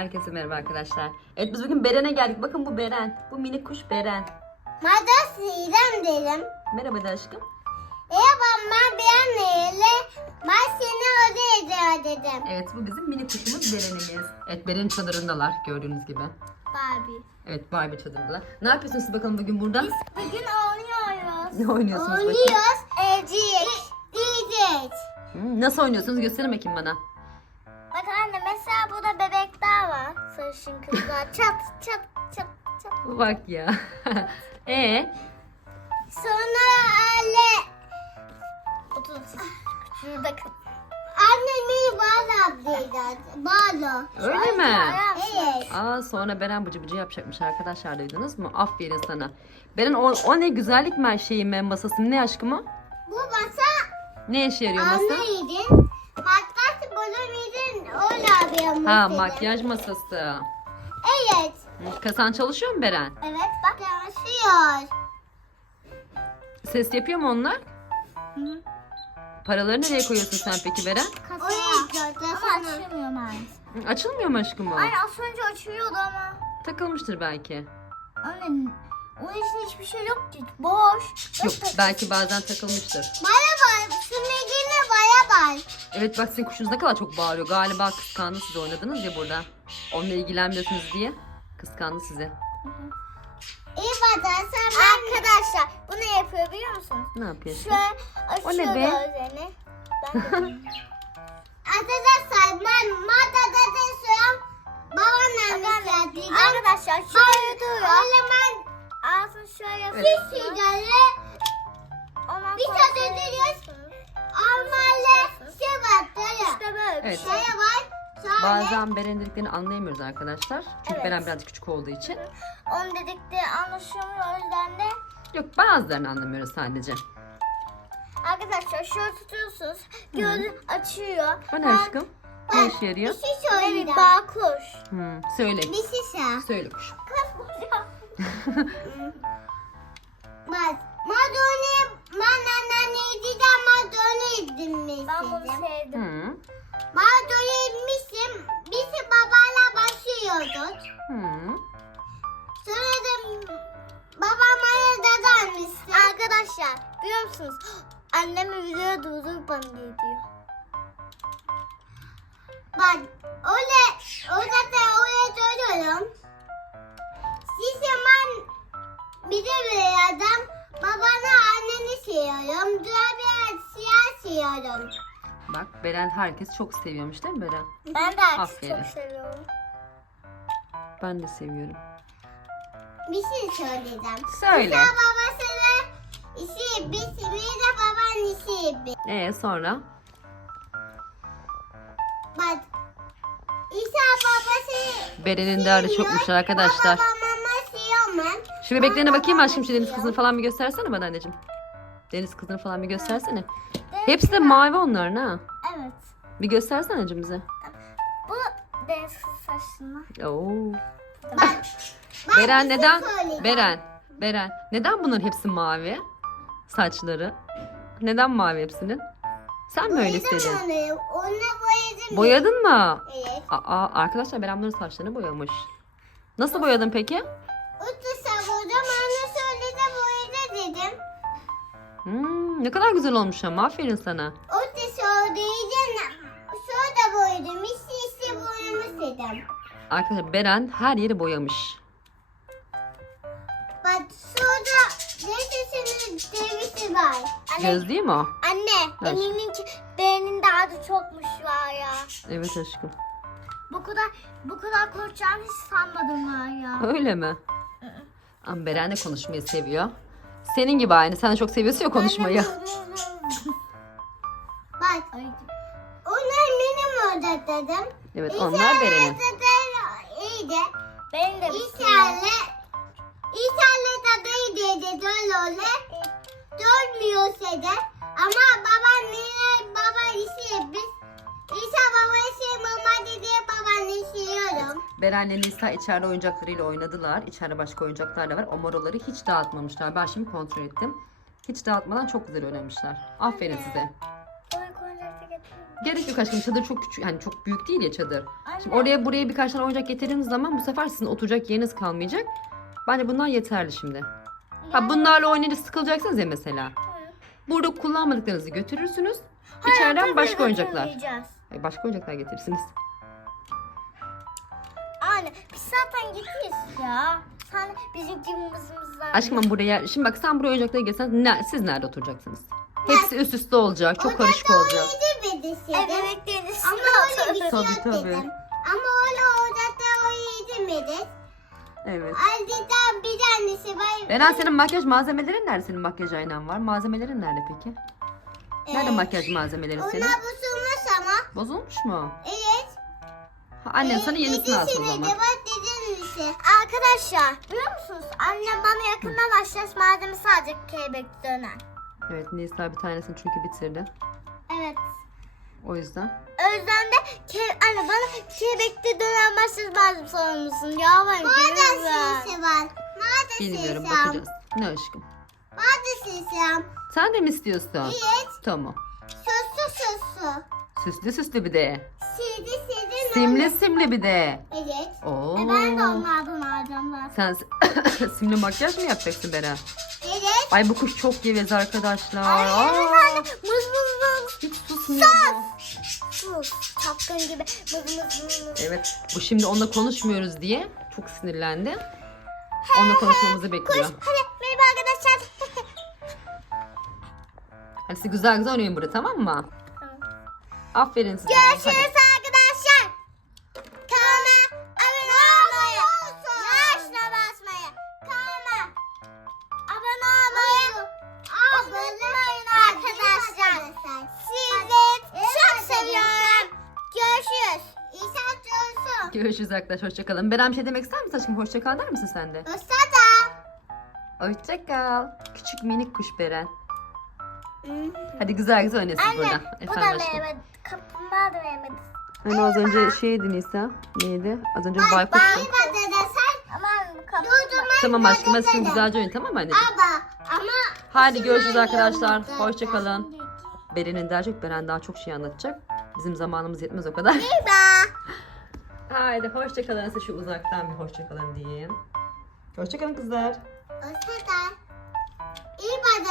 Herkese merhaba arkadaşlar. Evet biz bugün Beren'e geldik. Bakın bu Beren. Bu minik kuş Beren. Mada Sinem dedim. Merhaba de aşkım. Merhaba ben Beyanlı'yla ben seni odaya dedim. Evet bu bizim minik kuşumuz Beren'imiz. Evet Beren'in çadırındalar gördüğünüz gibi. Barbie. Evet Barbie çadırındalar. Ne yapıyorsunuz siz bakalım bugün burada? Bugün oynuyoruz. Ne oynuyorsunuz? Oynuyoruz. Edeceğiz. Diyeceğiz. Hmm, nasıl oynuyorsunuz gösterin bakayım bana. Sarışın kızlar. Çat çat çat çat. Bak ya. Ee, Sonra öyle. Oturun siz. Şurada kal. Annemin bana ablaydı. Öyle mi? Evet. Aa sonra Beren bıcı bıcı yapacakmış arkadaşlar duydunuz mu? Aferin sana. Beren o, o ne güzellik mi şeyi mi masası mı ne aşkım o? Bu masa Ne işe yarıyor masa? Anneydin. Hatta bölümüydün öyle yapmıştın. Ha makyaj masası. Evet. Hı, Kasan çalışıyor mu Beren? Evet bak yaşıyor. Ses yapıyor mu onlar? Paraları nereye koyuyorsun sen peki Beren? Oraya. Ama açılmıyor maalesef. Hı, Açılmıyor mu aşkım o? Ay az önce açılıyordu ama. Takılmıştır belki. Anne onun için hiçbir şey yok ki. Boş. Yok belki bazen takılmıştır. Baya var. Sümegine baya var. Evet bak sizin kuşunuz ne kadar çok bağırıyor. Galiba kıskandı siz oynadınız ya burada. Onunla ilgilenmiyorsunuz diye. Kıskandı sizi. İyi bakarsan ben... Arkadaşlar bu ne yapıyor biliyor musunuz? Ne yapıyorsun? Şöyle O açıyor ne be? gözlerini. Ben de Arkadaşlar ben madada şöyle. Bir sigara bir tadı duruyor. Almalı şey var böyle. İşte böyle Evet. bir şey var. Sonra Bazen Beren dediklerini anlayamıyoruz arkadaşlar. Çünkü Evet. Beren biraz küçük olduğu için. onun dedikleri anlaşılmıyor o yüzden de Yok bazılarını anlamıyoruz sadece. Arkadaşlar şöyle tutuyorsunuz. Gözü açıyor. O ne aşkım? Ne işe yarıyor? Bir şey söyleyeceğim. Evet bağkuş. Hmm, söyle. Bir şey söyle. Söyle kuş. Bak, Madonna, ben anneanneydi de Madonna yedim Ben bunu sevdim. Hmm. Madonna yemişim. Biz babayla başlıyorduk. Hmm. Sonra da babam bana dadanmıştı. Arkadaşlar biliyor musunuz? Annemi videoya durdur bana diyor. Bak öyle orada da oraya dönüyorum. Bir de bir adam babana anneni seviyorum. Bir siyah seviyorum. Bak Beren herkes çok seviyormuş değil mi Beren? Ben de Aferin. çok seviyorum. Ben de seviyorum. Bir şey söyleyeceğim. Söyle. İsa babasının işi bir bir de babanın işi bir. Ee sonra? Bak İsa babası Beren'in de arı çokmuş arkadaşlar. Baba mama seviyorum ben. Şu bebeklerine bakayım aşkım şu deniz kızını falan bir göstersene bana anneciğim. Deniz kızını falan bir göstersene. Hepsi de mavi onların ha. Evet. Bir göstersene anneciğim bize. Bu deniz saçlı. Oo. Bak. Beren bir şey neden? söyleyeceğim. Beren. Beren. Neden bunların hepsi mavi? Saçları. Neden mavi hepsinin? Sen mi öyle Boyadım istedin? onu. Onu boyadım. Boyadın mı? Evet. Aa, arkadaşlar Beren bunların saçlarını boyamış. Nasıl boyadın peki? Utu Hmm, ne kadar güzel olmuş ama aferin sana. Utu söyleyince sonra boyadım. İşte işte boyamış dedim. Arkadaşlar Beren her yeri boyamış. Bak şurada neresinin devisi var. Anne, Göz değil mi o? anne Ver. eminim ki beğenin daha da çokmuş var ya. Evet aşkım. Bu kadar bu kadar korkacağını hiç sanmadım var ya. Öyle mi? Ama Beren de konuşmayı seviyor. Senin gibi aynı. Sen de çok seviyorsun ya konuşmayı. Bak. Onlar benim orada dedim. Evet onlar Beren'in. iyiydi. Benim de İsa'yla İsa'yla da iyiydi öyle öyle. Dönmüyorsa da ama babam yine baba işi biz Beren'le Nisa içeride oyuncaklarıyla oynadılar. İçeride başka oyuncaklar da var. O moroları hiç dağıtmamışlar. Ben şimdi kontrol ettim. Hiç dağıtmadan çok güzel oynamışlar. Aferin size. Oyuncakta getirin. Gerek yok aşkım çadır çok küçük yani çok büyük değil ya çadır. Anne. Şimdi oraya buraya birkaç tane oyuncak getirdiğiniz zaman bu sefer sizin oturacak yeriniz kalmayacak. Bence bunlar yeterli şimdi. Ha bunlarla oynayınca sıkılacaksınız ya mesela. Burada kullanmadıklarınızı götürürsünüz. İçeriden başka oyuncaklar. Başka oyuncaklar getirirsiniz. Zaten gidiyoruz ya. Sen bizim cımbızımızdan. Aşkım buraya şimdi bak sen buraya oyuncakları getirsen ne, siz nerede oturacaksınız? Hepsi üst üste olacak. Çok karışık olacak. Evet deniz. Ama öyle bir şey Tabii, yok tabii. dedim. Ama öyle olacakta o yedirmedi. Evet. Aldiden bir tanesi var. Beren senin makyaj malzemelerin nerede? Senin makyaj aynan var. Malzemelerin nerede peki? Nerede Ee, makyaj malzemeleri senin? Onlar bozulmuş ama. Bozulmuş mu? Evet. Ha, annen sana Ee, yenisini alsın o zaman. de var dedesine. Arkadaşlar biliyor musunuz? Annem bana yakında makyaj malzemesi alacak kelebek dönen. Evet Nisa bir tanesini çünkü bitirdi. Evet. O yüzden. O yüzden de ke anne bana kelebekte dönen makyaj malzemesi alır mısın? Ya ben Nerede sesi var? Nerede Bilmiyorum var? bakacağız. Ne aşkım? Nerede var? Sen de mi istiyorsun? Evet. Tamam. Sosu sosu. Süslü süslü bir de. Sidi. Simli simli bir de. Evet. Oo. E ben de onlardan alacağım zaten. Sen simli makyaj mı yapacaksın Beren? Evet. Ay bu kuş çok gevez arkadaşlar. Ay evet Aa, anne mız mız mız. Hiç susmuyor. Sus. Çapkın gibi mız mız mız. Evet. Bu şimdi onunla konuşmuyoruz diye çok sinirlendi. Onunla konuşmamızı bekliyor. Hadi merhaba arkadaşlar. Hadi siz güzel güzel oynayın burada tamam mı? Tamam. Aferin size. Görüşürüz arkadaşlar. Görüşürüz arkadaşlar. Hoşçakalın. Beren bir şey demek ister misin aşkım? Hoşçakal der misin sen de? Hoşçakal. Hoşçakal. Küçük minik kuş Beren. Hadi güzel güzel oynasın Anne burada. bu da Efendim aşkım. vermedi. Kaplumbağa da vermedi. Hani az önce şeydi Nisa. Neydi? Az önce baykuştu. Bana dedesen. Aman kaplumbağa. Tamam aşkım hadi şimdi güzelce oynayın tamam mı anneciğim? Aba ama. Hadi görüşürüz arkadaşlar. Hoşçakalın. Beren'in daha çok, Beren daha çok şey anlatacak. Bizim zamanımız yetmez o kadar. Merhaba. Haydi hoşçakalın. Size şu uzaktan bir hoşçakalın diyeyim. Hoşçakalın kızlar. Hoşçakal. İyi. Ben